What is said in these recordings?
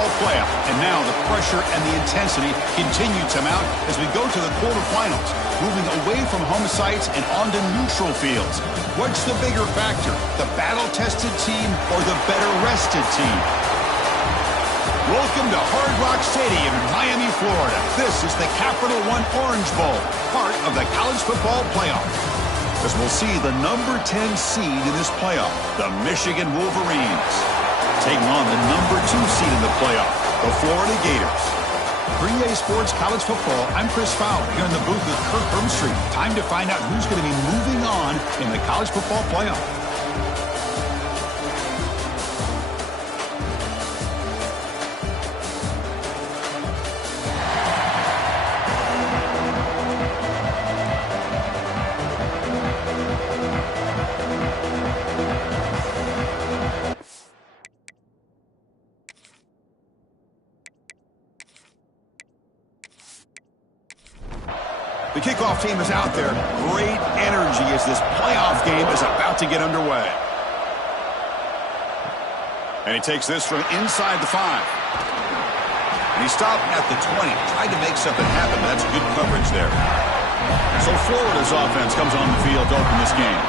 Football playoff. And now the pressure and the intensity continue to mount as we go to the quarterfinals, moving away from home sites and onto neutral fields. What's the bigger factor, the battle-tested team or the better-rested team? Welcome to Hard Rock Stadium in Miami, Florida. This is the Capital One Orange Bowl, part of the college football playoff. As we'll see the number 10 seed in this playoff, the Michigan Wolverines, taking on the number 2 seed in the playoff, the Florida Gators. For EA Sports College Football, I'm Chris Fowler, here in the booth with Kirk Hermstreet. Time to find out who's going to be moving on in the college football playoff. The kickoff team is out there. Great energy as this playoff game is about to get underway. And he takes this from inside the 5. And he stopped at the 20. Tried to make something happen, but that's good coverage there. So Florida's offense comes on the field to open this game.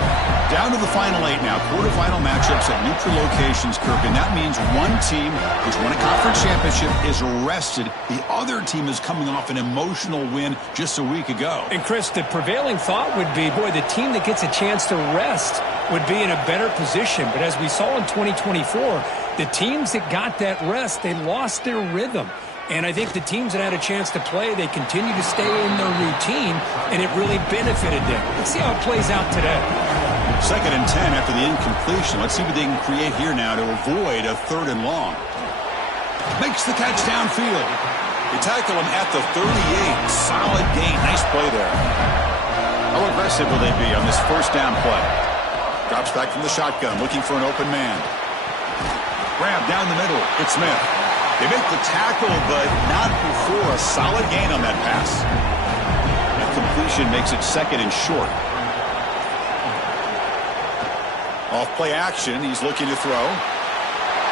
Down to the final 8 now. Quarterfinal matchups at neutral locations, Kirk. And that means one team, which won a conference championship, is rested. The other team is coming off an emotional win just a week ago. And, Chris, the prevailing thought would be, boy, the team that gets a chance to rest would be in a better position. But as we saw in 2024, the teams that got that rest, they lost their rhythm. And I think the teams that had a chance to play, they continue to stay in their routine, and it really benefited them. Let's see how it plays out today. 2nd and 10 after the incompletion. Let's see what they can create here now to avoid a 3rd and long. Makes the catch downfield. They tackle him at the 38. Solid gain. Nice play there. How aggressive will they be on this first down play? Drops back from the shotgun, looking for an open man. Grab down the middle. It's Smith. They make the tackle, but not before a solid gain on that pass. That completion makes it 2nd and short. Off play action, he's looking to throw.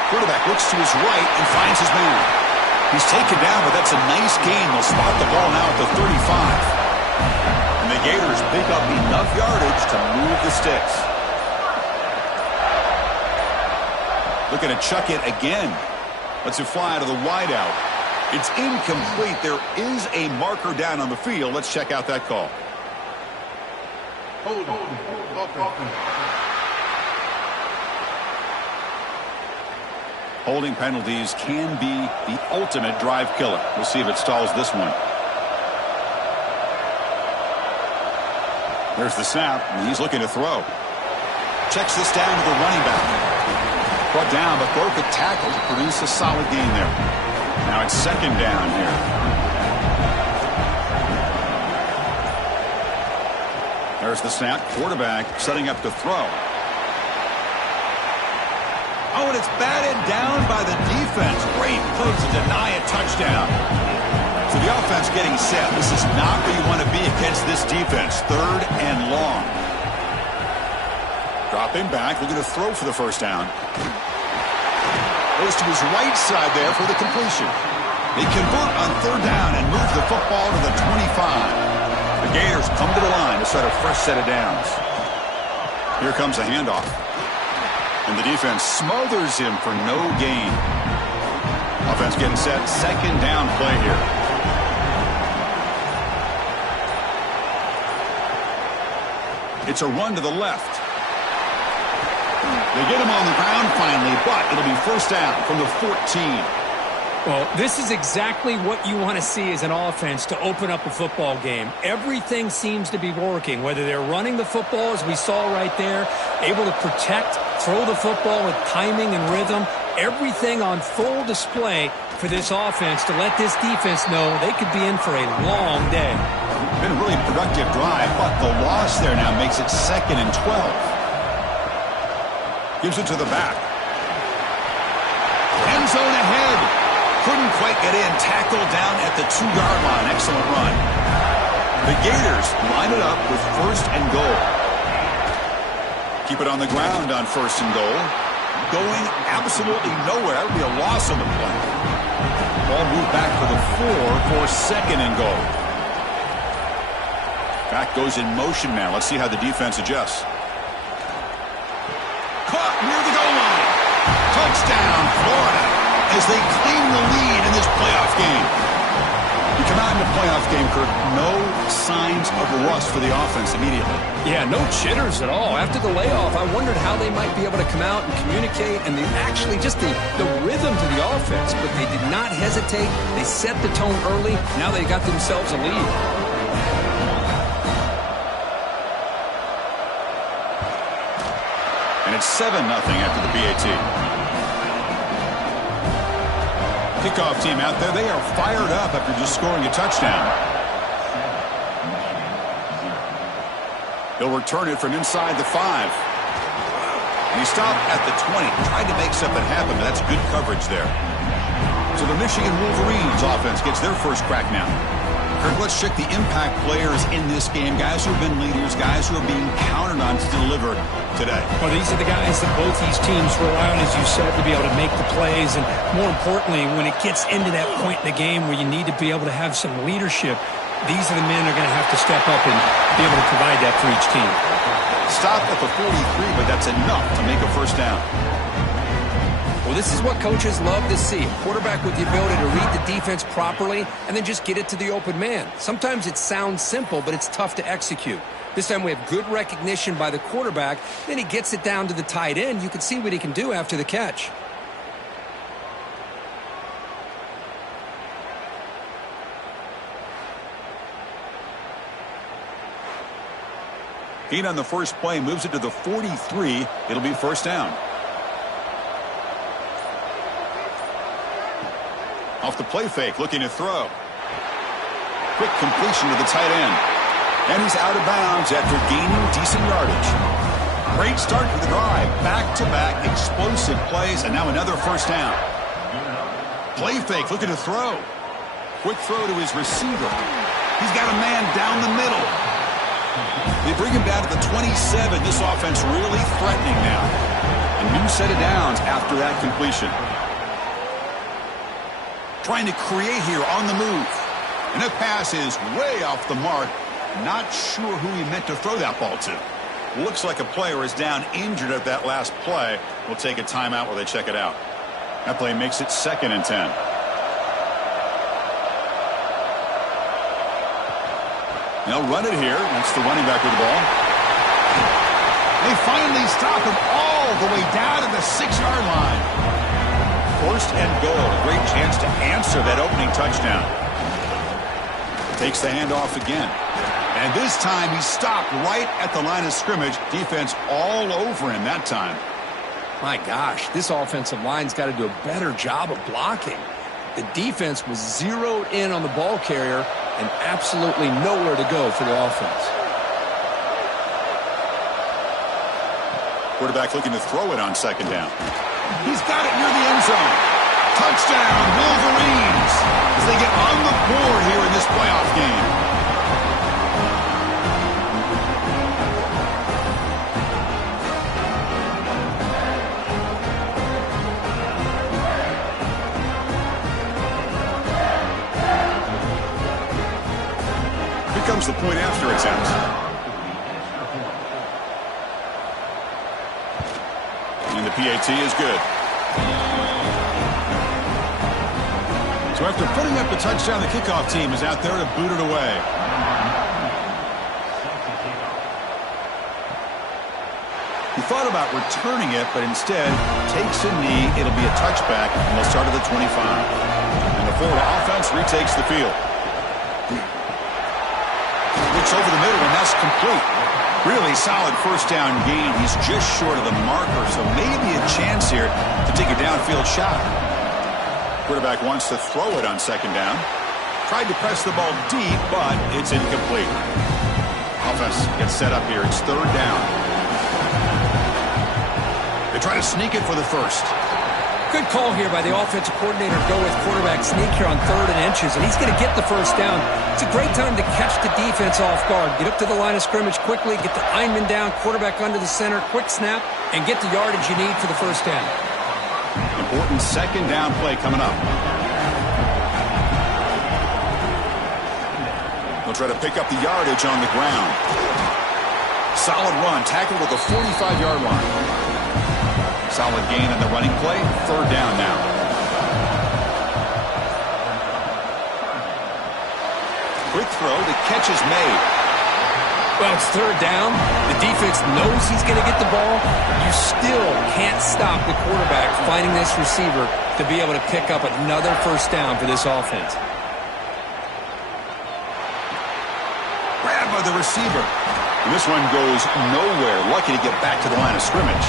Quarterback looks to his right and finds his man. He's taken down, but that's a nice gain. They'll spot the ball now at the 35. And the Gators pick up enough yardage to move the sticks. Looking to chuck it again. Lets it fly to the wideout. It's incomplete. There is a marker down on the field. Let's check out that call. Holding penalties can be the ultimate drive killer. We'll see if it stalls this one. There's the snap, and he's looking to throw. Checks this down to the running back. Brought down, but broke a tackle to produce a solid gain there. Now it's 2nd down here. There's the snap. Quarterback setting up to throw. Oh, and it's batted down by the defense. Great play to deny a touchdown. So the offense getting set. This is not where you want to be against this defense. 3rd and long. Dropping back, looking to throw for the first down. Goes to his right side there for the completion. They convert on 3rd down and move the football to the 25. The Gators come to the line to set a fresh set of downs. Here comes a handoff. And the defense smothers him for no gain. Offense getting set. 2nd down play here. It's a run to the left. They get him on the ground finally, but it'll be 1st down from the 14. Well, this is exactly what you want to see as an offense to open up a football game. Everything seems to be working, whether they're running the football, as we saw right there, able to protect, throw the football with timing and rhythm. Everything on full display for this offense to let this defense know they could be in for a long day. Been a really productive drive, but the loss there now makes it 2nd and 12. Gives it to the back. End zone ahead. Couldn't quite get in. Tackled down at the 2-yard line. Excellent run. The Gators line it up with 1st and goal. Keep it on the ground on 1st and goal. Going absolutely nowhere. That would be a loss on the play. Ball moved back to the 4 for second and goal. Back goes in motion now. Let's see how the defense adjusts. Caught near the goal line. Touchdown, Florida, as they claim the lead in this playoff game. You come out in the playoff game, Kirk, no signs of rust for the offense immediately. Yeah, no jitters at all. After the layoff, I wondered how they might be able to come out and communicate, and actually just the rhythm to the offense, but they did not hesitate. They set the tone early. Now they got themselves a lead. And it's 7-0 after the PAT. Kickoff team out there, they are fired up after just scoring a touchdown. He'll return it from inside the 5. And he stopped at the 20. Tried to make something happen, but that's good coverage there. So the Michigan Wolverines offense gets their first crack now. Kirk, let's check the impact players in this game. Guys who have been leaders, guys who are being counted on to deliver today. Well, these are the guys that both these teams rely on, as you said, to be able to make the plays. And more importantly, when it gets into that point in the game where you need to be able to have some leadership, these are the men that are going to have to step up and be able to provide that for each team. Stop at the 43, but that's enough to make a first down. Well, this is what coaches love to see. A quarterback with the ability to read the defense properly and then just get it to the open man. Sometimes it sounds simple, but it's tough to execute. This time we have good recognition by the quarterback. Then he gets it down to the tight end. You can see what he can do after the catch. Heat on the first play moves it to the 43. It'll be first down. Off the play fake, looking to throw. Quick completion to the tight end. And he's out of bounds after gaining decent yardage. Great start for the drive. Back-to-back explosive plays, and now another first down. Play fake, looking to throw. Quick throw to his receiver. He's got a man down the middle. They bring him down to the 27. This offense really threatening now. A new set of downs after that completion. Trying to create here on the move. And that pass is way off the mark. Not sure who he meant to throw that ball to. Looks like a player is down injured at that last play. We'll take a timeout while they check it out. That play makes it 2nd and 10. They'll run it here. That's the running back with the ball. They finally stop him all the way down to the 6-yard line. First and goal. A great chance to answer that opening touchdown. Takes the handoff again. And this time he stopped right at the line of scrimmage. Defense all over him that time. My gosh, this offensive line's got to do a better job of blocking. The defense was zeroed in on the ball carrier and absolutely nowhere to go for the offense. Quarterback looking to throw it on second down. He's got it near the end zone. Touchdown, Wolverines, as they get on the board here in this playoff game. Here comes the point after attempt. And the PAT is good. So after putting up a touchdown, the kickoff team is out there to boot it away. He thought about returning it, but instead takes a knee. It'll be a touchback, and they'll start at the 25. And the Florida offense retakes the field. Looks over the middle, and that's complete. Really solid first down gain. He's just short of the marker, so maybe a chance here to take a downfield shot. Quarterback wants to throw it on second down. Tried to press the ball deep, but it's incomplete. Offense gets set up here. It's third down. They try to sneak it for the first. Good call here by the offensive coordinator to go with quarterback sneak here on 3rd and inches, and he's going to get the first down. It's a great time to catch the defense off guard. Get up to the line of scrimmage quickly, get the lineman down, quarterback under the center, quick snap, and get the yardage you need for the first down. Important second down play coming up. They'll try to pick up the yardage on the ground. Solid run, tackled at the 45-yard line. Solid gain in the running play. Third down now. Quick throw. The catch is made. Well, it's third down. The defense knows he's going to get the ball. You still can't stop the quarterback finding this receiver to be able to pick up another first down for this offense. Grab by the receiver. And this one goes nowhere. Lucky to get back to the line of scrimmage.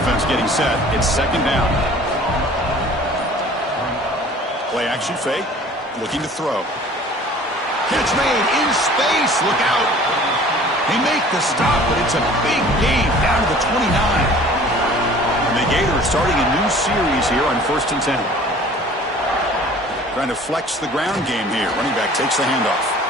Offense getting set. It's second down. Play action fake. Looking to throw. Catch made in space. Look out. They make the stop, but it's a big gain down to the 29. And the Gators starting a new series here on 1st and 10. Trying to flex the ground game here. Running back takes the handoff.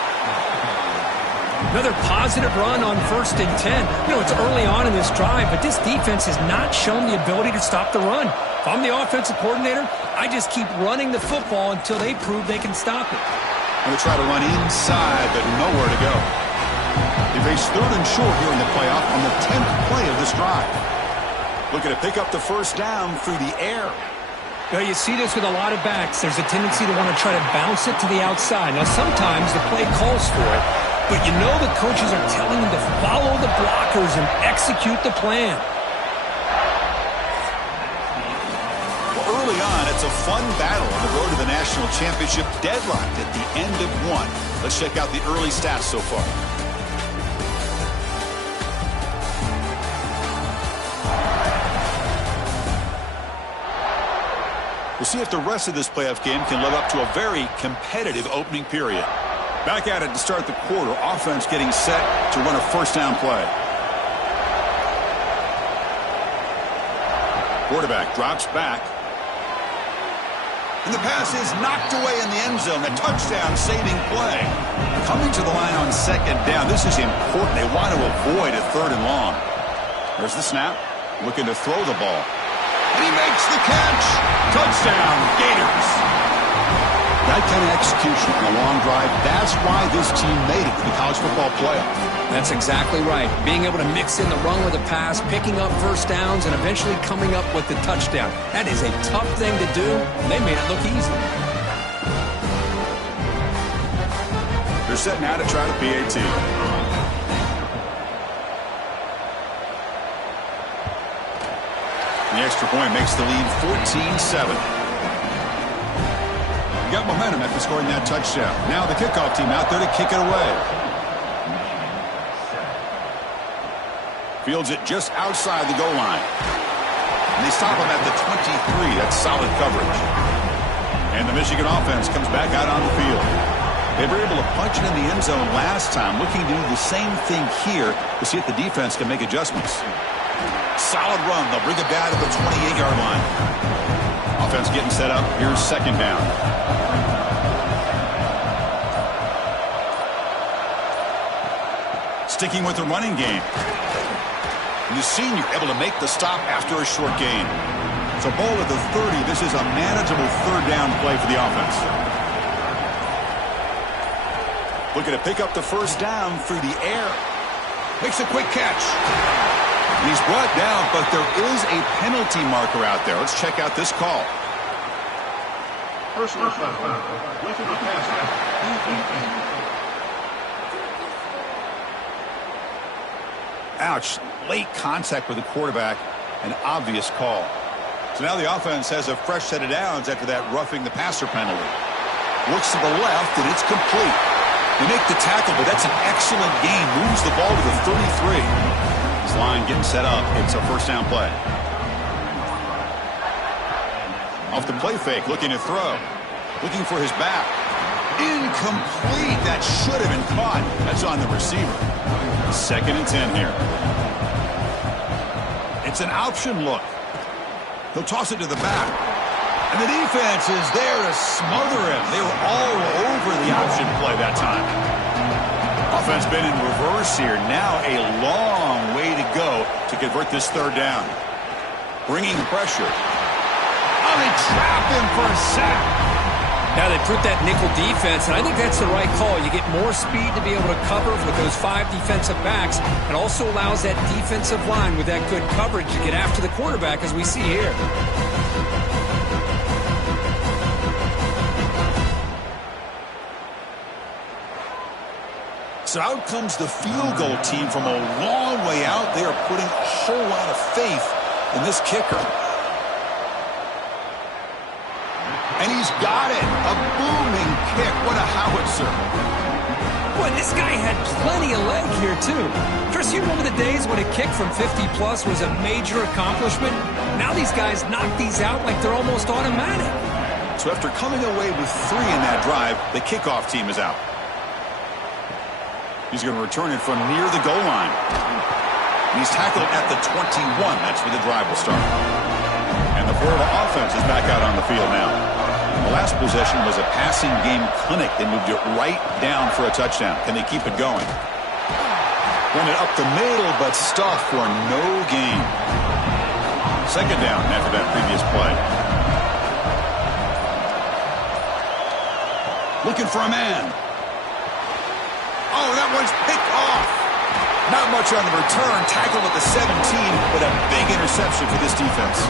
Another positive run on 1st and 10. You know, it's early on in this drive, but this defense has not shown the ability to stop the run. If I'm the offensive coordinator, I just keep running the football until they prove they can stop it. Going to try to run inside, but nowhere to go. They face third and short here in the playoff on the 10th play of this drive. Looking to pick up the first down through the air. Well, you see this with a lot of backs. There's a tendency to want to try to bounce it to the outside. Now, sometimes the play calls for it, but you know the coaches are telling them to follow the blockers and execute the plan. Early on, it's a fun battle on the road to the national championship, deadlocked at the end of one. Let's check out the early stats so far. We'll see if the rest of this playoff game can live up to a very competitive opening period. Back at it to start the quarter. Offense getting set to run a first down play. Quarterback drops back. And the pass is knocked away in the end zone. A touchdown-saving play. Coming to the line on second down. This is important. They want to avoid a third and long. There's the snap. Looking to throw the ball. And he makes the catch. Touchdown, Gators. That kind of execution on a long drive, that's why this team made it to the college football playoff. That's exactly right. Being able to mix in the run with the pass, picking up first downs, and eventually coming up with the touchdown. That is a tough thing to do, and they made it look easy. They're set now to try the PAT. The extra point makes the lead 14-7. Got momentum after scoring that touchdown. Now the kickoff team out there to kick it away. Fields it just outside the goal line. And they stop him at the 23. That's solid coverage. And the Michigan offense comes back out on the field. They were able to punch it in the end zone last time, looking to do the same thing here to see if the defense can make adjustments. Solid run. They'll bring it back to the 28-yard line. Offense getting set up. Here's second down. Sticking with the running game. And the senior able to make the stop after a short gain. So ball at the 30. This is a manageable third down play for the offense. Looking to pick up the first down through the air. Makes a quick catch. And he's brought down, but there is a penalty marker out there. Let's check out this call. Personal foul. Ouch. Late contact with the quarterback. An obvious call. So now the offense has a fresh set of downs after that roughing the passer penalty. Looks to the left, and it's complete. They make the tackle, but that's an excellent gain. Moves the ball to the 33. This line getting set up. It's a first down play. Off the play fake, looking to throw. Looking for his back. Incomplete. That should have been caught. That's on the receiver. Second and 10 here. It's an option look. He'll toss it to the back. And the defense is there to smother him. They were all over the option play that time. Offense been in reverse here. Now a long way to go to convert this third down. Bringing pressure. Oh, they trap him for a sack. Now they put that nickel defense, and I think that's the right call. You get more speed to be able to cover with those 5 defensive backs, and also allows that defensive line with that good coverage to get after the quarterback, as we see here. So out comes the field goal team from a long way out. They are putting a whole lot of faith in this kicker. And he's got it. A booming kick. What a howitzer. Boy, this guy had plenty of leg here, too. Chris, you remember the days when a kick from 50-plus was a major accomplishment? Now these guys knock these out like they're almost automatic. So after coming away with 3 in that drive, the kickoff team is out. He's going to return it from near the goal line. He's tackled at the 21. That's where the drive will start. And the Florida offense is back out on the field now. The last possession was a passing game clinic. They moved it right down for a touchdown. Can they keep it going? Run it up the middle, but stuffed for no gain. Second down after that previous play. Looking for a man. Oh, that one's picked off. Not much on the return. Tackled at the 17, but a big interception for this defense.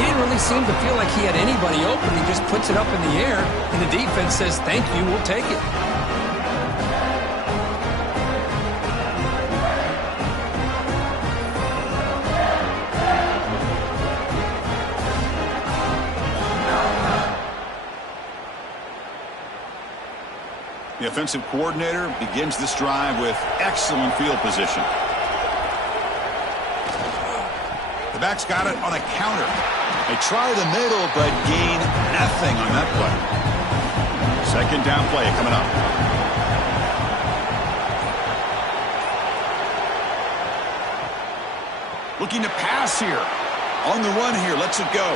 He didn't really seem to feel like he had anybody open. He just puts it up in the air, and the defense says, thank you, we'll take it. The offensive coordinator begins this drive with excellent field position. The back's got it on a counter. They try the middle, but gain nothing on that play. Second down play coming up. Looking to pass here. On the run here, lets it go.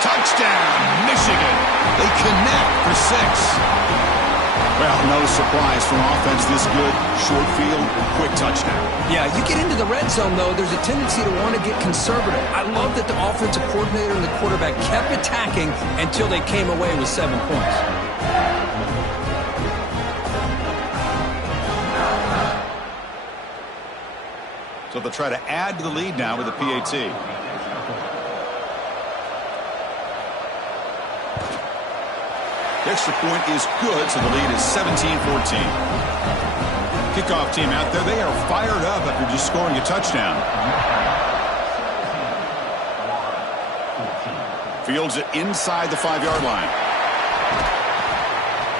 Touchdown, Michigan. They connect for 6. Well, no surprise from offense this good. Short field, quick touchdown. Yeah, you get into the red zone, though, there's a tendency to want to get conservative. I love that the offensive coordinator and the quarterback kept attacking until they came away with 7 points. So they'll try to add to the lead now with a PAT. The extra point is good, so the lead is 17-14. Kickoff team out there, they are fired up after just scoring a touchdown. Fields it inside the 5-yard line.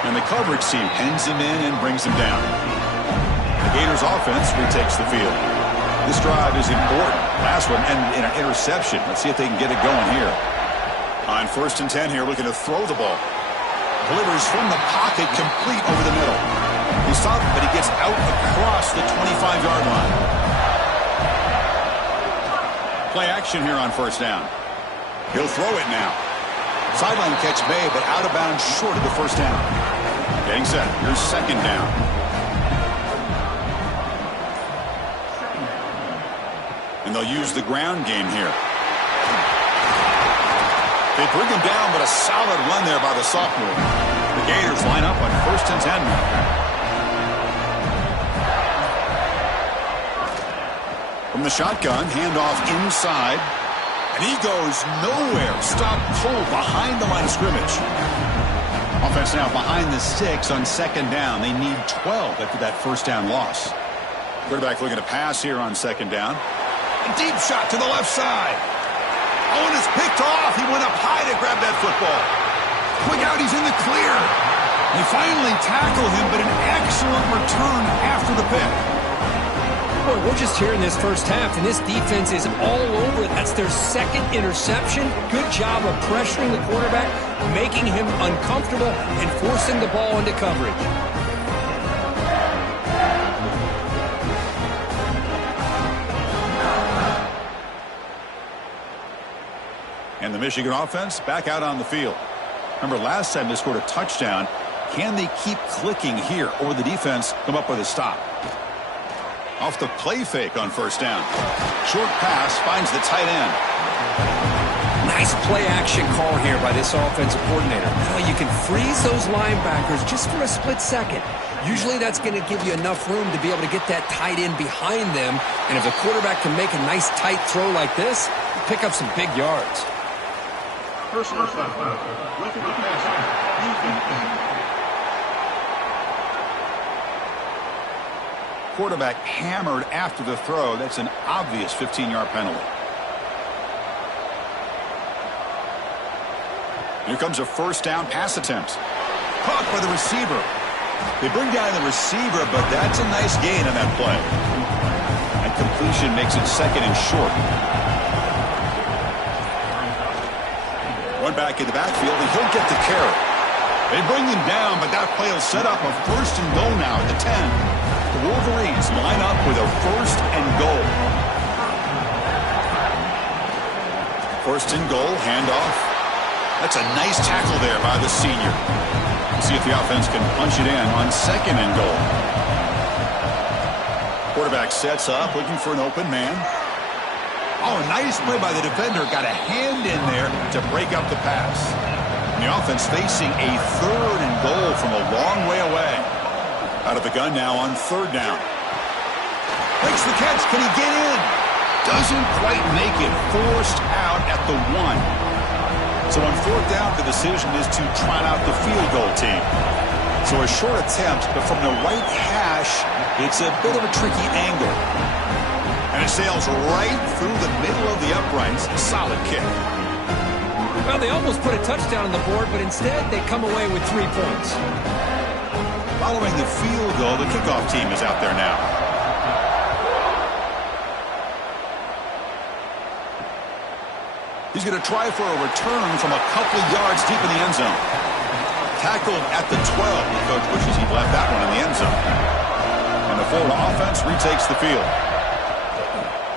And the coverage team pens him in and brings him down. The Gators offense retakes the field. This drive is important. Last one ended in an interception. Let's see if they can get it going here. On 1st and 10 here, looking to throw the ball. Delivers from the pocket, complete over the middle. He's stopped, but he gets out across the 25-yard line. Play action here on 1st down. He'll throw it now. Sideline catch made, but out of bounds short of the 1st down. Getting set. Here's 2nd down. And they'll use the ground game here. They bring him down, but a solid run there by the sophomore. The Gators line up on 1st and 10 now. From the shotgun, handoff inside. And he goes nowhere. Stop pull behind the line of scrimmage. Offense now behind the 6 on 2nd down. They need 12 after that 1st down loss. Quarterback looking to pass here on 2nd down. A deep shot to the left side. Oh, and it's picked off. He went up high to grab that football. Quick out, he's in the clear. They finally tackle him, but an excellent return after the pick. Boy, we're just here in this first half, and this defense is all over it. That's their 2nd interception. Good job of pressuring the quarterback, making him uncomfortable, and forcing the ball into coverage. And the Michigan offense back out on the field. Remember, last time they scored a touchdown. Can they keep clicking here, or will the defense come up with a stop? Off the play fake on 1st down. Short pass finds the tight end. Nice play-action call here by this offensive coordinator. Now you can freeze those linebackers just for a split second. Usually that's going to give you enough room to be able to get that tight end behind them. And if the quarterback can make a nice tight throw like this, pick up some big yards. Personal foul. Roughing the passer. Quarterback hammered after the throw. That's an obvious 15-yard penalty. Here comes a first down pass attempt. Caught by the receiver. They bring down the receiver, but that's a nice gain on that play. And completion makes it second and short. One back in the backfield, and he'll get the carry. They bring him down, but that play will set up a first and goal now at the 10. The Wolverines line up with a first and goal. First and goal, handoff. That's a nice tackle there by the senior. See if the offense can punch it in on second and goal. Quarterback sets up, looking for an open man. Oh, nice play by the defender. Got a hand in there to break up the pass. And the offense facing a third and goal from a long way away. Out of the gun now on third down. Makes the catch. Can he get in? Doesn't quite make it. Forced out at the 1. So on fourth down, the decision is to trot out the field goal team. So a short attempt, but from the right hash, it's a bit of a tricky angle. And it sails right through the middle of the uprights. Solid kick. Well, they almost put a touchdown on the board, but instead they come away with 3 points. Following the field goal, the kickoff team is out there now. He's going to try for a return from a couple of yards deep in the end zone. Tackled at the 12. The coach wishes he'd left that one in the end zone. And the Florida offense retakes the field.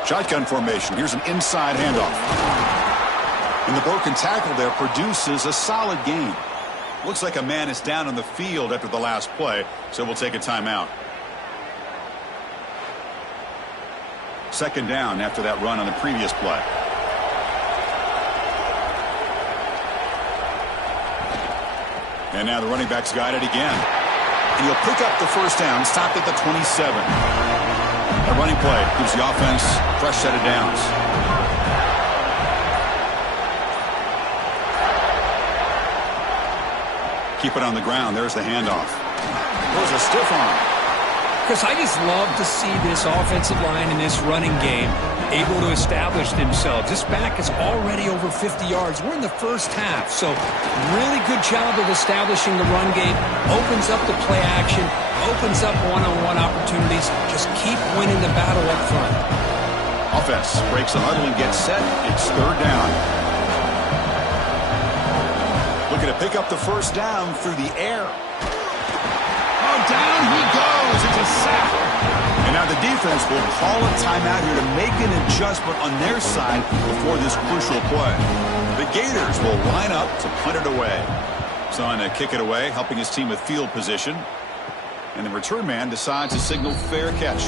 Shotgun formation. Here's an inside handoff. And the broken tackle there produces a solid gain. Looks like a man is down on the field after the last play, so we'll take a timeout. Second down after that run on the previous play. And now the running back's got it again. And he'll pick up the first down, stopped at the 27. A running play gives the offense a fresh set of downs. Keep it on the ground. There's the handoff. There's a stiff arm. Chris, I just love to see this offensive line in this running game able to establish themselves. This back is already over 50 yards. We're in the first half, so really good job of establishing the run game. Opens up the play action, opens up one-on-one opportunities. Just keep winning the battle up front. Offense breaks the huddle and gets set. It's third down. Looking to pick up the first down through the air. Oh, down he goes. It's a sack. And now the defense will call a timeout here to make an adjustment on their side before this crucial play. The Gators will line up to punt it away. Son to kick it away, helping his team with field position. And the return man decides to signal fair catch.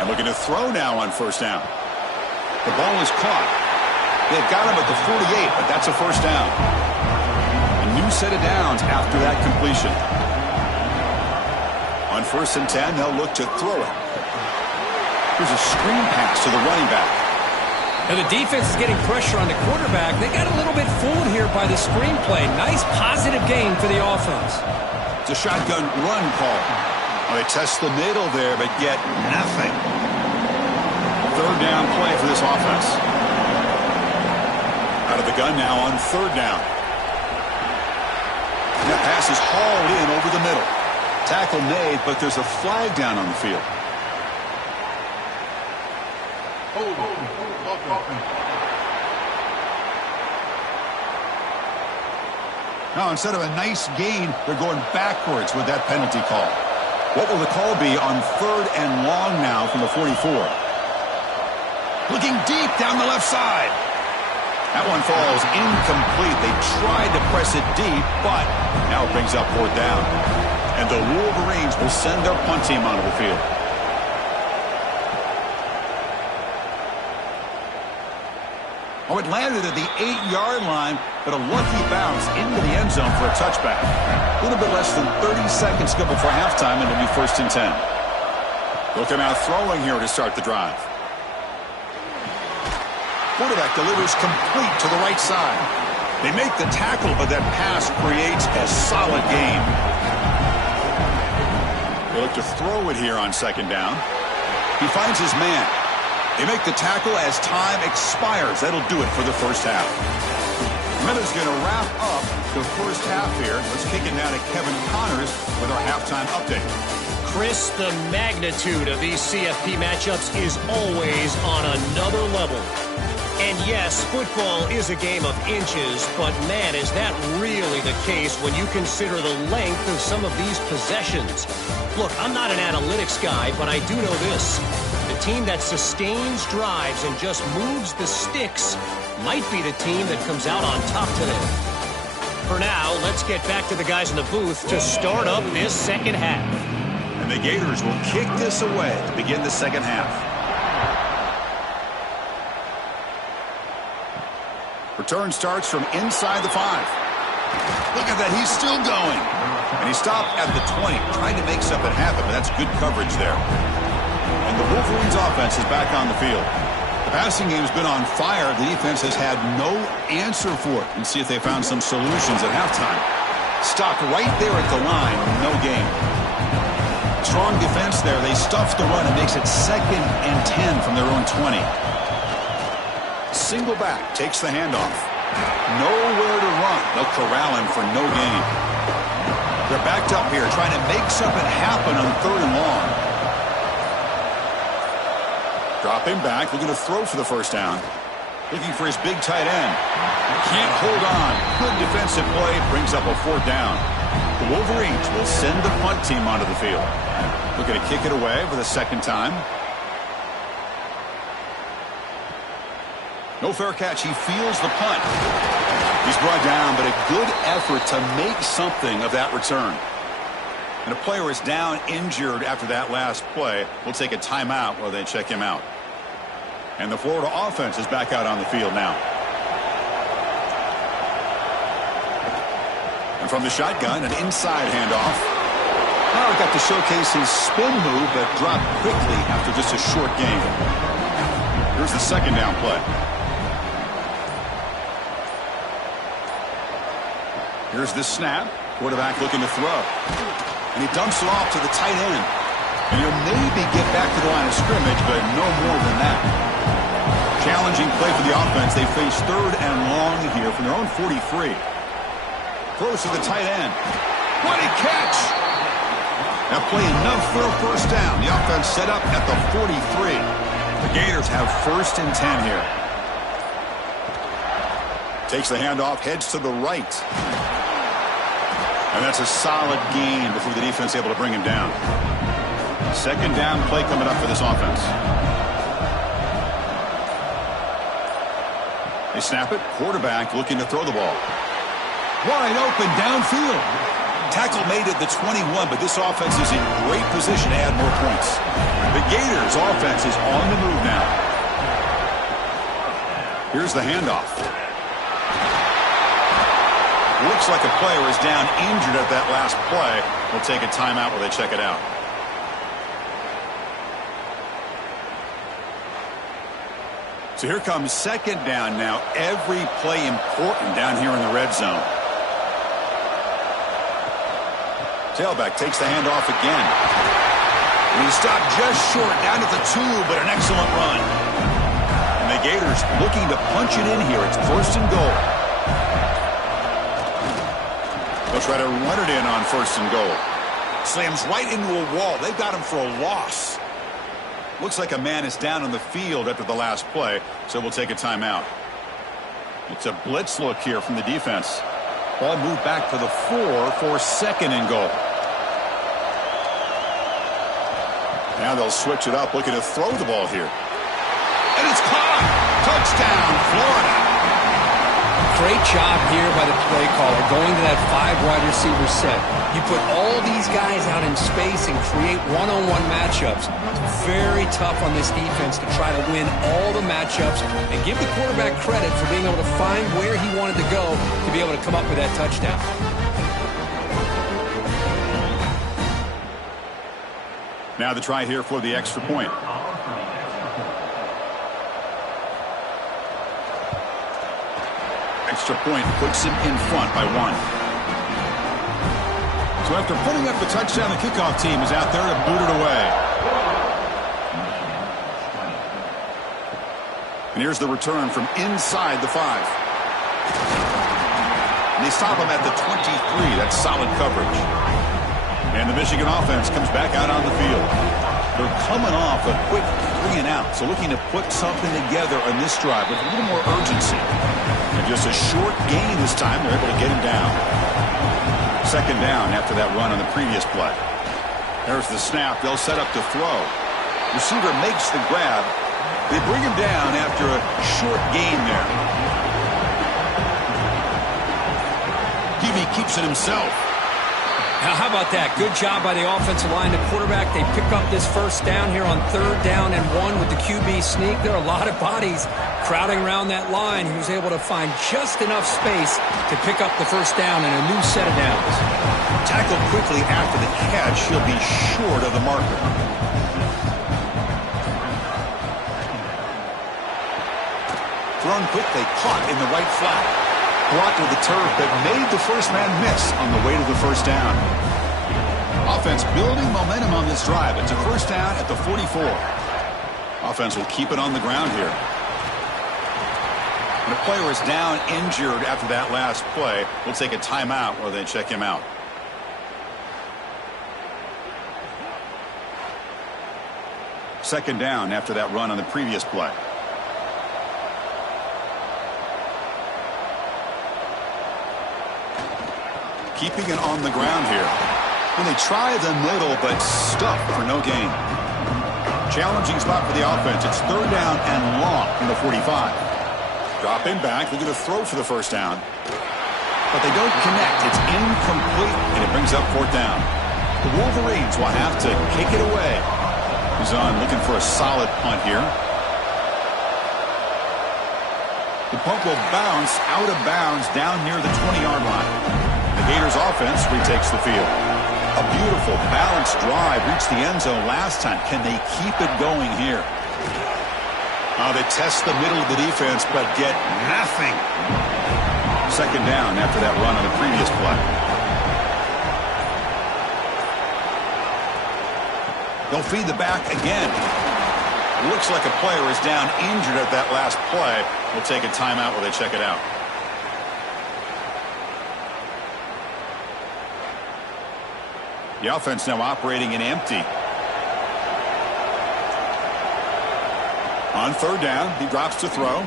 And looking to throw now on first down. The ball is caught. They've got him at the 48, but that's a first down. A new set of downs after that completion. On first and 10, they'll look to throw it. Here's a screen pass to the running back. Now the defense is getting pressure on the quarterback. They got a little bit fooled here by the screen play. Nice positive gain for the offense. It's a shotgun run call. Well, they test the middle there, but get nothing. Third down play for this offense. Out of the gun now on third down. And that pass is hauled in over the middle. Tackle made, but there's a flag down on the field. Now, instead of a nice gain, they're going backwards with that penalty call. What will the call be on third and long now from the 44? Looking deep down the left side. That one falls incomplete. They tried to press it deep, but now it brings up fourth down. And the Wolverines will send their punt team onto the field. Oh, it landed at the 8-yard line, but a lucky bounce into the end zone for a touchback. A little bit less than 30 seconds to go before halftime, and it'll be 1st and 10. Looking out throwing here to start the drive. Quarterback delivers complete to the right side. They make the tackle, but that pass creates a solid gain. They look to throw it here on 2nd down. He finds his man. They make the tackle as time expires. That'll do it for the first half. Minutes going to wrap up the first half here. Let's kick it now to Kevin Connors with our halftime update. Chris, the magnitude of these CFP matchups is always on another level. And yes, football is a game of inches, but man, is that really the case when you consider the length of some of these possessions. Look, I'm not an analytics guy, but I do know this. The team that sustains drives and just moves the sticks might be the team that comes out on top today. For now, let's get back to the guys in the booth to start up this second half. And the Gators will kick this away to begin the second half. Return starts from inside the 5. Look at that, he's still going. And he stopped at the 20, trying to make something happen, but that's good coverage there. And the Wolverines offense is back on the field. The passing game has been on fire. The defense has had no answer for it. And see if they found some solutions at halftime. Stopped right there at the line, no gain. Strong defense there. They stuff the run and makes it 2nd and 10 from their own 20. Single back, takes the handoff. Nowhere to run. They'll corral him for no gain. They're backed up here, trying to make something happen on 3rd and long. Drop him back, looking to throw for the first down. Looking for his big tight end. Can't hold on. Good defensive play, brings up a 4th down. The Wolverines will send the punt team onto the field. Looking to kick it away for the 2nd time. No fair catch. He feels the punt. He's brought down, but a good effort to make something of that return. And a player is down injured after that last play. We'll take a timeout while they check him out. And the Florida offense is back out on the field now. And from the shotgun, an inside handoff. Now he got to showcase his spin move, but dropped quickly after just a short gain. Here's the 2nd down play. Here's the snap. Quarterback looking to throw. And he dumps it off to the tight end. And he'll maybe get back to the line of scrimmage, but no more than that. Challenging play for the offense. They face 3rd and long here from their own 43. Throws to the tight end. What a catch! That play enough for a 1st down. The offense set up at the 43. The Gators have 1st and 10 here. Takes the handoff, heads to the right. And that's a solid gain before the defense is able to bring him down. 2nd down play coming up for this offense. They snap it. Quarterback looking to throw the ball. Wide open downfield. Tackle made at the 21, but this offense is in great position to add more points. The Gators offense is on the move now. Here's the handoff. Looks like a player is down injured at that last play. We'll take a timeout while they check it out. So here comes 2nd down now. Every play important down here in the red zone. Tailback takes the handoff again. And he stopped just short, down at the 2, but an excellent run. And the Gators looking to punch it in here. It's 1st and goal. They'll try to run it in on 1st and goal. Slams right into a wall. They've got him for a loss. Looks like a man is down on the field after the last play, so we'll take a timeout. It's a blitz look here from the defense. Ball moved back to the 4 for 2nd and goal. Now they'll switch it up, looking to throw the ball here. And it's caught! Touchdown, Florida! Great job here by the play caller going to that 5 wide receiver set. You put all these guys out in space and create one-on-one matchups. It's very tough on this defense to try to win all the matchups and give the quarterback credit for being able to find where he wanted to go to be able to come up with that touchdown. Now the try here for the extra point. Extra point puts him in front by 1. So after putting up the touchdown, the kickoff team is out there to boot it away. And here's the return from inside the 5. And they stop him at the 23. That's solid coverage. And the Michigan offense comes back out on the field. They're coming off a quick 3 and out, so looking to put something together on this drive with a little more urgency. And just a short gain this time, they're able to get him down. Second down after that run on the previous play. There's the snap. They'll set up to throw. Receiver makes the grab. They bring him down after a short gain there. Peavy keeps it himself. Now, how about that? Good job by the offensive line. The quarterback, they pick up this first down here on 3rd down and 1 with the QB sneak. There are a lot of bodies crowding around that line. He was able to find just enough space to pick up the first down and a new set of downs. Tackled quickly after the catch. He'll be short of the marker. Thrown quickly, caught in the right flat. Brought to the turf, but made the first man miss on the way to the first down. Offense building momentum on this drive. It's a first down at the 44. Offense will keep it on the ground here. When a player is down injured after that last play, we'll take a timeout while they check him out. Second down after that run on the previous play. Keeping it on the ground here. And they try the middle, but stuffed for no gain. Challenging spot for the offense. It's 3rd down and long from the 45. Dropping back. They're going to throw for the first down. But they don't connect. It's incomplete, and it brings up 4th down. The Wolverines will have to kick it away. He's on looking for a solid punt here. The punt will bounce out of bounds down near the 20-yard line. The Gators offense retakes the field. A beautiful, balanced drive reached the end zone last time. Can they keep it going here? They test the middle of the defense, but get nothing. Second down after that run on the previous play. They'll feed the back again. Looks like a player is down injured at that last play. We'll take a timeout while they check it out. The offense now operating in empty. On 3rd down, he drops to throw.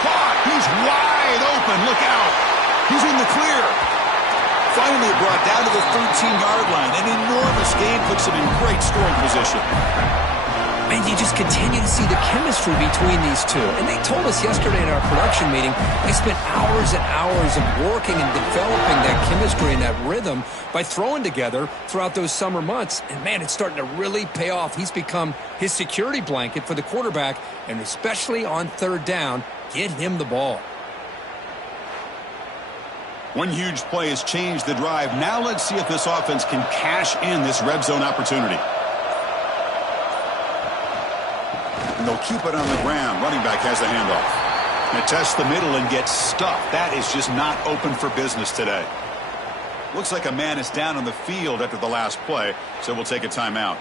Caught! He's wide open. Look out. He's in the clear. Finally brought down to the 13-yard line. An enormous gain puts him in great scoring position. And you just continue to see the chemistry between these two. And they told us yesterday in our production meeting, they spent hours and hours of working and developing that chemistry and that rhythm by throwing together throughout those summer months. And, man, it's starting to really pay off. He's become his security blanket for the quarterback, and especially on 3rd down, get him the ball. One huge play has changed the drive. Now let's see if this offense can cash in this red zone opportunity. And they'll keep it on the ground. Running back has the handoff. They test the middle and get stuffed. That is just not open for business today. Looks like a man is down on the field after the last play, so we'll take a timeout.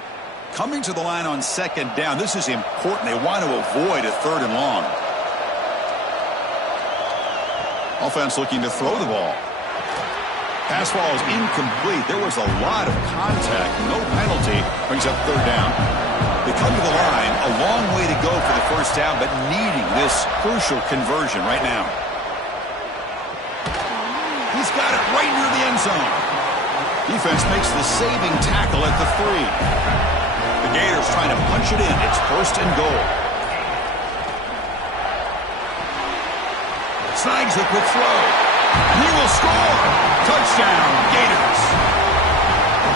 Coming to the line on 2nd down. This is important. They want to avoid a 3rd and long. Offense looking to throw the ball. Pass ball is incomplete. There was a lot of contact. No penalty. Brings up 3rd down. They come to the line, a long way to go for the first down, but needing this crucial conversion right now. He's got it right near the end zone. Defense makes the saving tackle at the 3. The Gators trying to punch it in. It's 1st and goal. snags the quick throw. And he will score. Touchdown, Gators.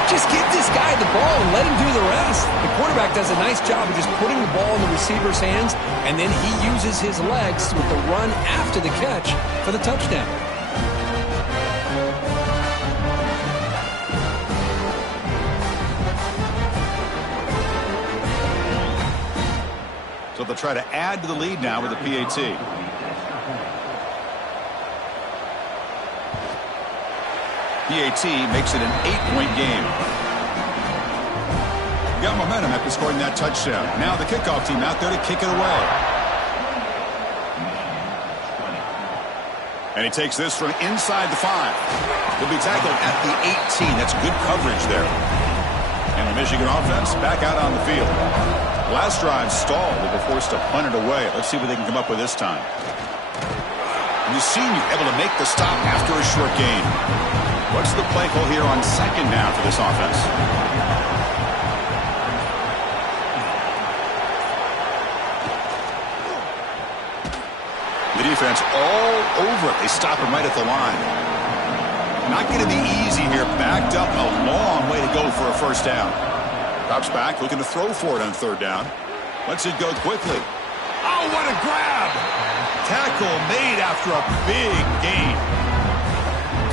Just give this guy the ball and let him do the rest. The quarterback does a nice job of just putting the ball in the receiver's hands, and then he uses his legs with the run after the catch for the touchdown. So they'll try to add to the lead now with the PAT. PAT makes it an 8-point game. Got momentum after scoring that touchdown. Now the kickoff team out there to kick it away. And he takes this from inside the 5. He'll be tackled at the 18. That's good coverage there. And the Michigan offense back out on the field. Last drive stalled. They were forced to punt it away. Let's see what they can come up with this time. And the senior able to make the stop after a short gain. What's the play call here on second down for this offense? The defense all over it. They stop him right at the line. Not going to be easy here. Backed up, a long way to go for a first down. Drops back, looking to throw for it on third down. Lets it go quickly. Oh, what a grab! Tackle made after a big gain.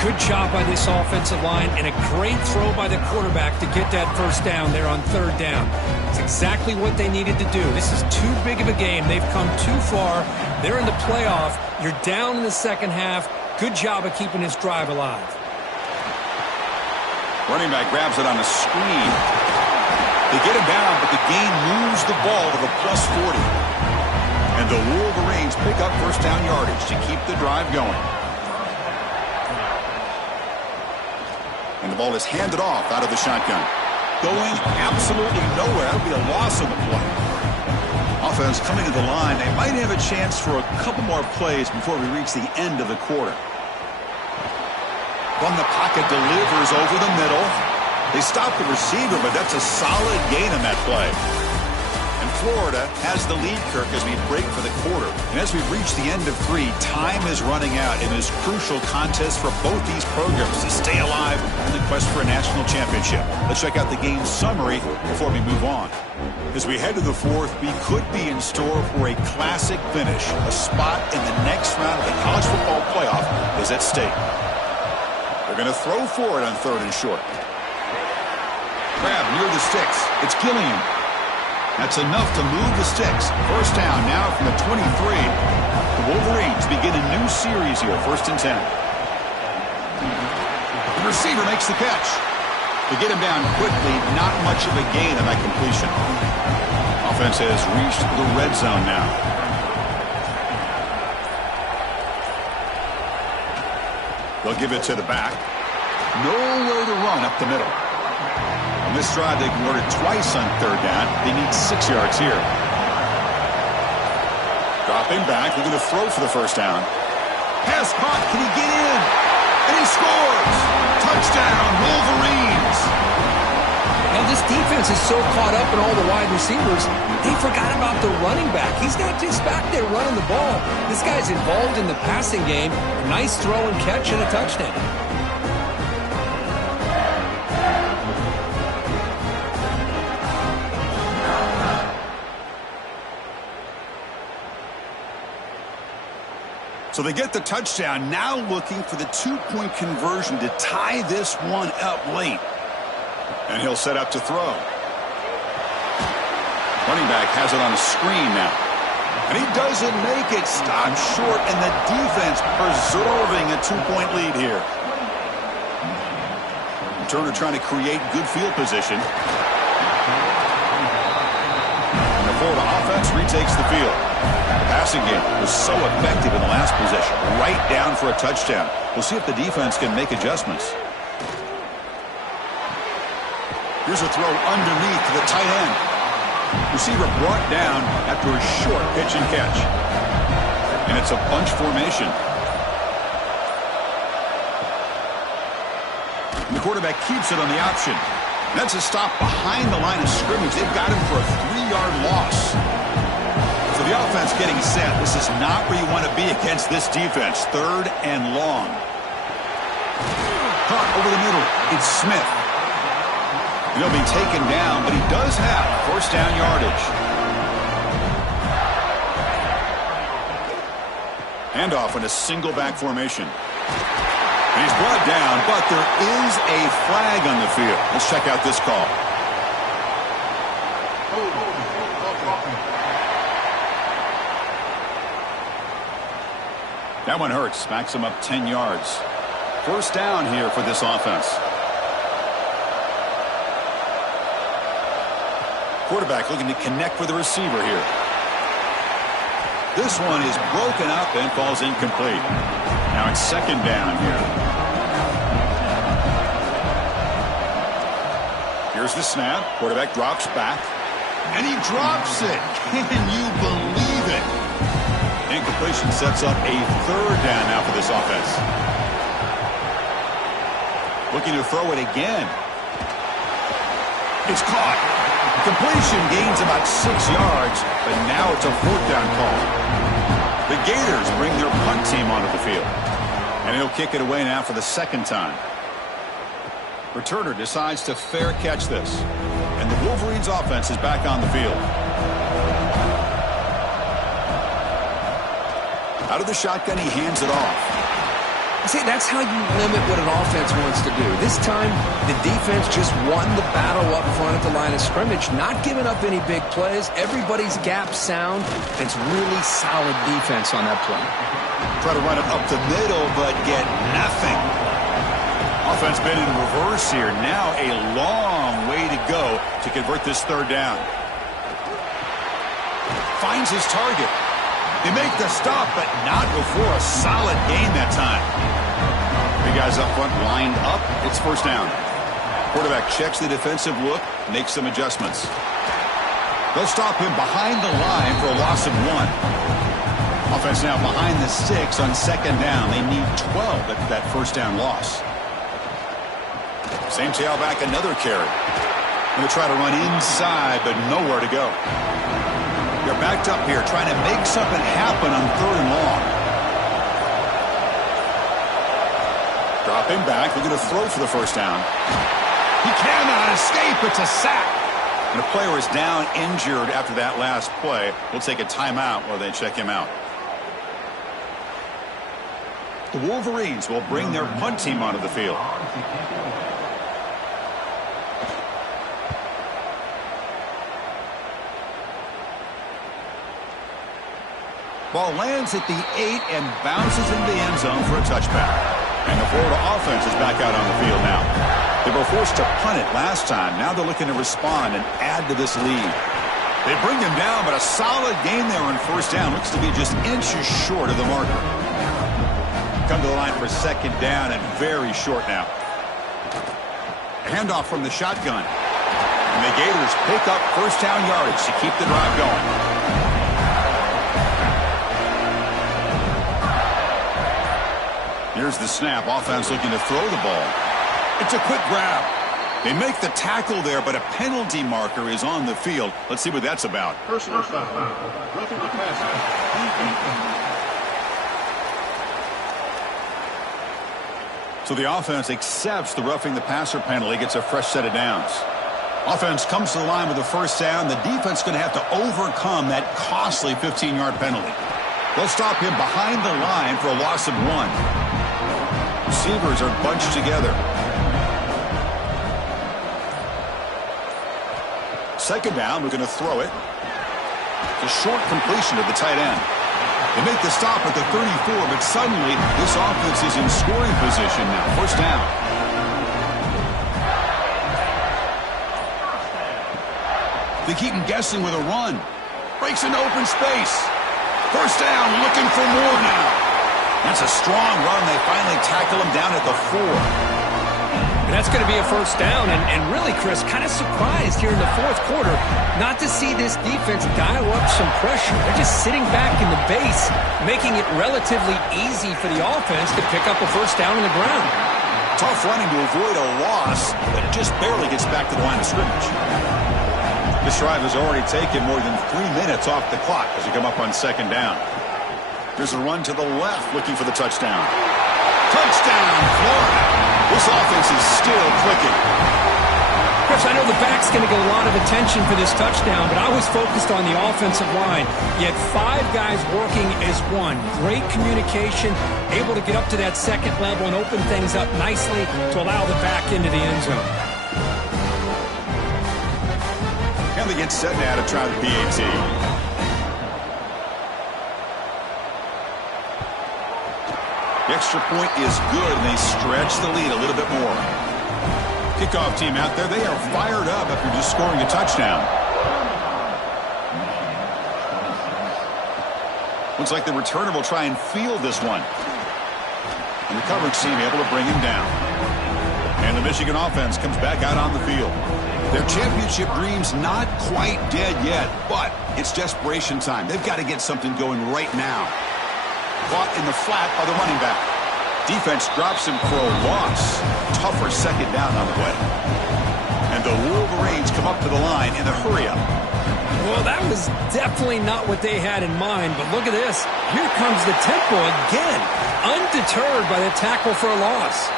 Good job by this offensive line and a great throw by the quarterback to get that first down there on third down. It's exactly what they needed to do. This is too big of a game. They've come too far. They're in the playoff. You're down in the second half. Good job of keeping this drive alive. Running back grabs it on a screen. They get him down, but the gain moves the ball to the plus 40. And the Wolverines pick up first down yardage to keep the drive going. And the ball is handed off out of the shotgun. Going absolutely nowhere. That would be a loss of the play. Offense coming to the line. They might have a chance for a couple more plays before we reach the end of the quarter. From the pocket, delivers over the middle. They stop the receiver, but that's a solid gain on that play. And Florida has the lead, Kirk, as we break for the quarter. And as we reach the end of 3, time is running out in this crucial contest for both these programs to stay alive in the quest for a national championship. Let's check out the game summary before we move on. As we head to the 4th, we could be in store for a classic finish. A spot in the next round of the college football playoff is at stake. They're going to throw for it on third and short. Grab near the sticks. It's Gilliam. That's enough to move the sticks. First down now from the 23. The Wolverines begin a new series here, 1st and 10. The receiver makes the catch. To get him down quickly, not much of a gain on that completion. Offense has reached the red zone now. They'll give it to the back. Nowhere to run up the middle. On this drive, they converted twice on third down. They need 6 yards here. Dropping back, looking to throw for the first down. Pass caught. Can he get in? And he scores! Touchdown, Wolverines! Now, this defense is so caught up in all the wide receivers, they forgot about the running back. He's not just back there running the ball. This guy's involved in the passing game. A nice throw and catch and a touchdown. So they get the touchdown, now looking for the 2-point conversion to tie this one up late. And he'll set up to throw. Running back has it on a screen now. And he doesn't make it. Stopped short, and the defense preserving a 2-point lead here. Turner trying to create good field position. And the Florida offense retakes the field. The passing game was so effective in the last possession. Right down for a touchdown. We'll see if the defense can make adjustments. Here's a throw underneath to the tight end. Receiver brought down after a short pitch and catch. And it's a bunch formation. And the quarterback keeps it on the option. That's a stop behind the line of scrimmage. They've got him for a 3-yard loss. So the The offense getting set. This is not where you want to be against this defense. 3rd and long. Caught over the middle. It's Smith. He'll be taken down, but he does have first down yardage. Handoff in a single back formation. And he's brought down, but there is a flag on the field. Let's check out this call. That one hurts. Backs him up 10 yards. First down here for this offense. Quarterback looking to connect with the receiver here. This one is broken up and falls incomplete. Now it's 2nd down here. Here's the snap. Quarterback drops back. And he drops it. Can you believe it? Incompletion sets up a 3rd down now for this offense. Looking to throw it again. It's caught. Completion gains about 6 yards, but now it's a 4th down call. The Gators bring their punt team onto the field. And he'll kick it away now for the 2nd time. Returner decides to fair catch this. And the Wolverines offense is back on the field. Out of the shotgun, he hands it off. See, that's how you limit what an offense wants to do. This time, the defense just won the battle up front at the line of scrimmage, not giving up any big plays. Everybody's gap sound. It's really solid defense on that play. Try to run it up the middle, but get nothing. Offense been in reverse here. Now a long way to go to convert this 3rd down. Finds his target. They make the stop, but not before a solid gain that time. Three guys up front lined up. It's first down. Quarterback checks the defensive look, makes some adjustments. They'll stop him behind the line for a loss of 1. Offense now behind the 6 on 2nd down. They need 12 after that first down loss. Same tailback, another carry. Going to try to run inside, but nowhere to go. They're backed up here, trying to make something happen on 3rd and long. Dropping back, looking to throw for the first down. He cannot escape. It's a sack. And the player is down injured after that last play. We'll take a timeout while they check him out. The Wolverines will bring their punt team onto the field. Ball lands at the 8 and bounces into the end zone for a touchback. And the Florida offense is back out on the field now. They were forced to punt it last time. Now they're looking to respond and add to this lead. They bring him down, but a solid gain there on first down. Looks to be just inches short of the marker. Come to the line for 2nd down and very short now. A handoff from the shotgun. And the Gators pick up first down yardage to keep the drive going. Here's the snap. Offense looking to throw the ball. It's a quick grab. They make the tackle there, but a penalty marker is on the field. Let's see what that's about. Personal foul. Roughing the passer. So the offense accepts the roughing the passer penalty, gets a fresh set of downs. Offense comes to the line with the first down. The defense is going to have to overcome that costly 15-yard penalty. They'll stop him behind the line for a loss of 1. Receivers are bunched together. 2nd down, we're going to throw it. It's a short completion to the tight end. They make the stop at the 34, but suddenly this offense is in scoring position now. First down. They keep him guessing with a run. Breaks into open space. First down, looking for more now. That's a strong run. They finally tackle him down at the 4. And that's going to be a first down. And really, Chris, kind of surprised here in the 4th quarter not to see this defense dial up some pressure. They're just sitting back in the base, making it relatively easy for the offense to pick up a first down on the ground. Tough running to avoid a loss, but it just barely gets back to the line of scrimmage. This drive has already taken more than 3 minutes off the clock as they come up on second down. There's a run to the left looking for the touchdown. Touchdown, Florida. This offense is still clicking. Chris, I know the back's going to get a lot of attention for this touchdown, but I was focused on the offensive line. You had 5 guys working as one. Great communication, able to get up to that second level and open things up nicely to allow the back into the end zone. And they get set now to try the PAT. The extra point is good, and they stretch the lead a little bit more. Kickoff team out there, they are fired up after just scoring a touchdown. Looks like the returner will try and field this one. And the coverage team able to bring him down. And the Michigan offense comes back out on the field. Their championship dream's not quite dead yet, but it's desperation time. They've got to get something going right now. Caught in the flat by the running back. Defense drops him for a loss. Tougher second down on the way. And the Wolverines come up to the line in the hurry-up. Well, that was definitely not what they had in mind, but look at this. Here comes the tempo again. Undeterred by the tackle for a loss.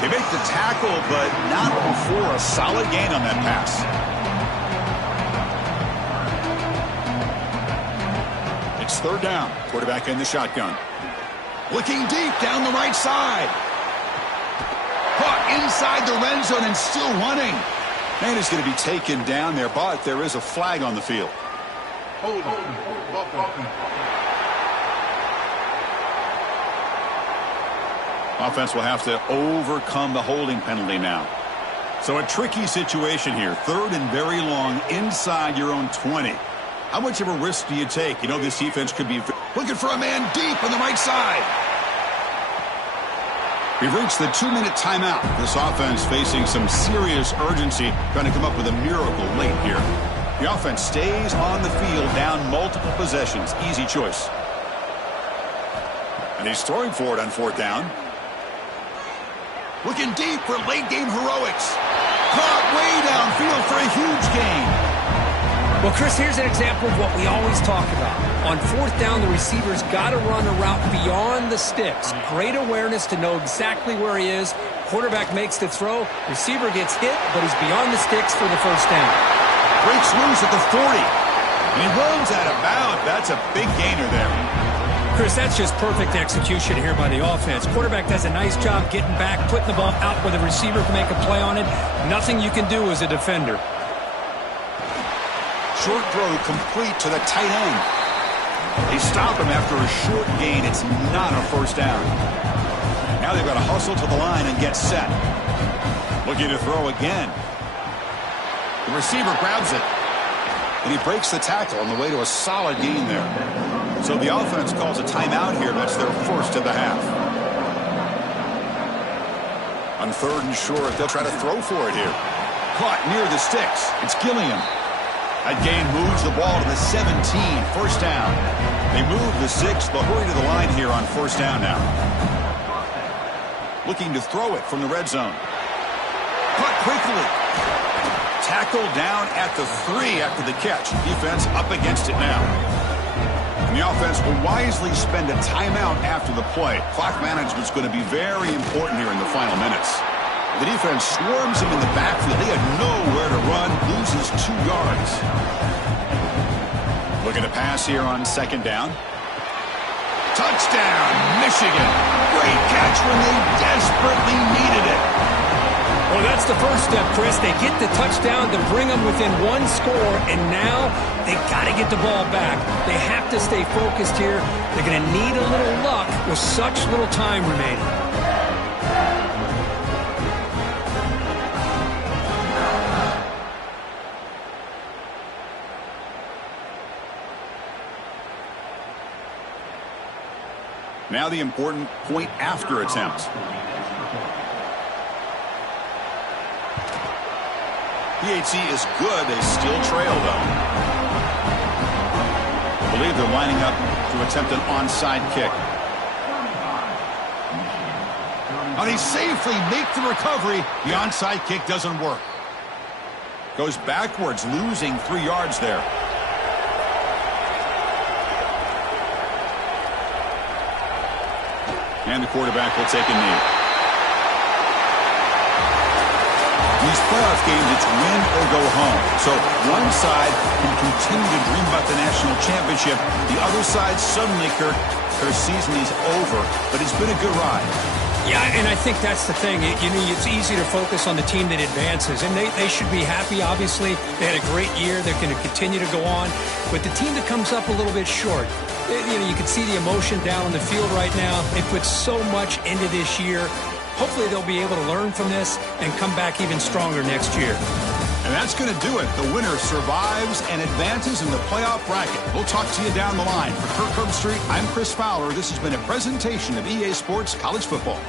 They make the tackle, but not before a solid gain on that pass. It's third down. Quarterback in the shotgun. Looking deep down the right side. Caught inside the red zone and still running. And he's going to be taken down there, but there is a flag on the field. Offense will have to overcome the holding penalty now. So a tricky situation here. Third and very long inside your own 20. How much of a risk do you take? You know this defense could be looking for a man deep on the right side. We've reached the 2-minute timeout. This offense facing some serious urgency, trying to come up with a miracle late here. The offense stays on the field, down multiple possessions. Easy choice. And he's throwing for it on fourth down. Looking deep for late-game heroics. Caught way downfield for a huge gain. Well, Chris, here's an example of what we always talk about. On fourth down, the receiver's got to run a route beyond the sticks. Great awareness to know exactly where he is. Quarterback makes the throw. Receiver gets hit, but he's beyond the sticks for the first down. Breaks loose at the 40. And he runs out of bounds. That's a big gainer there. Chris, that's just perfect execution here by the offense. Quarterback does a nice job getting back, putting the ball out where the receiver can make a play on it. Nothing you can do as a defender. Short throw complete to the tight end. They stop him after a short gain. It's not a first down. Now they've got to hustle to the line and get set. Looking to throw again. The receiver grabs it. And he breaks the tackle on the way to a solid gain there. So the offense calls a timeout here. That's their first of the half. On third and short, they'll try to throw for it here. Caught near the sticks. It's Gilliam. That gain moves the ball to the 17. First down. They move the 6. They'll hurry to the line here on first down now. Looking to throw it from the red zone. Caught quickly. Tackled down at the 3 after the catch. Defense up against it now. And the offense will wisely spend a timeout after the play. Clock management is going to be very important here in the final minutes. The defense swarms him in the backfield. He had nowhere to run. Loses 2 yards. Looking to pass here on second down. Touchdown, Michigan. Great catch when they desperately needed it. Well, that's the first step, Chris. They get the touchdown to bring them within 1 score, and now they got to get the ball back. They have to stay focused here. They're going to need a little luck with such little time remaining. Now the important point after attempt. PAT is good. They still trail, though. I believe they're lining up to attempt an onside kick. And they safely make the recovery. The onside kick doesn't work. Goes backwards, losing 3 yards there. And the quarterback will take a knee. These playoff games, it's win or go home. So one side can continue to dream about the national championship. The other side, suddenly, Kirk, their season is over. But it's been a good ride. Yeah, and I think that's the thing. It's easy to focus on the team that advances, and they should be happy, obviously. They had a great year. They're going to continue to go on. But the team that comes up a little bit short, you can see the emotion down on the field right now. They put so much into this year. Hopefully they'll be able to learn from this and come back even stronger next year. And that's going to do it. The winner survives and advances in the playoff bracket. We'll talk to you down the line. For Kirk Herbstreit, I'm Chris Fowler. This has been a presentation of EA Sports College Football.